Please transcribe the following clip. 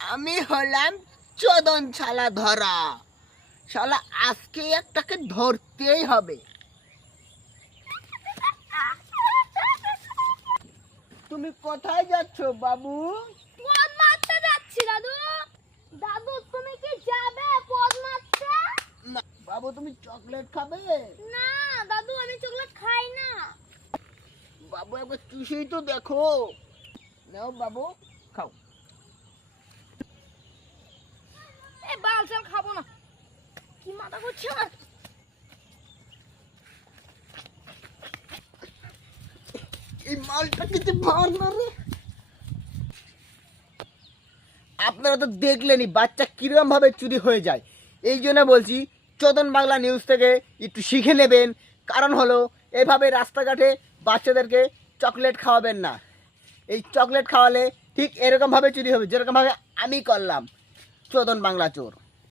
আমি হলাম চোদন শালা ধরা। শালা আজকে একটাকে ধরতেই হবে। তুমি কোথায় যাচ্ছ বাবু? পদ মারতে যাচ্ছি দাদু। দাদু তুমি কি যাবে পদ মারতে? বাবু তুমি চকলেট খাবে? না দাদু আমি চকলেট খাই না। বাবু একবার চুষেই তো দেখো। নাও বাবু খাও। এই বালছাল খাবো না। কি মাথা করছে আমার? এই মালটা কিছু ভার না রে। আপনারা তো দেখলেনই বাচ্চা কিরকম ভাবে চুরি হয়ে যায়। এই জন্য বলছি চোদন বাংলা নিউজ থেকে একটু শিখে নেবেন। কারণ হলো এভাবে রাস্তাঘাটে বাচ্চাদেরকে চকলেট খাওয়াবেন না। এই চকলেট খাওয়ালে ঠিক এরকমভাবে চুরি হবে যেরকমভাবে আমি করলাম। চোদন বাংলা চোর।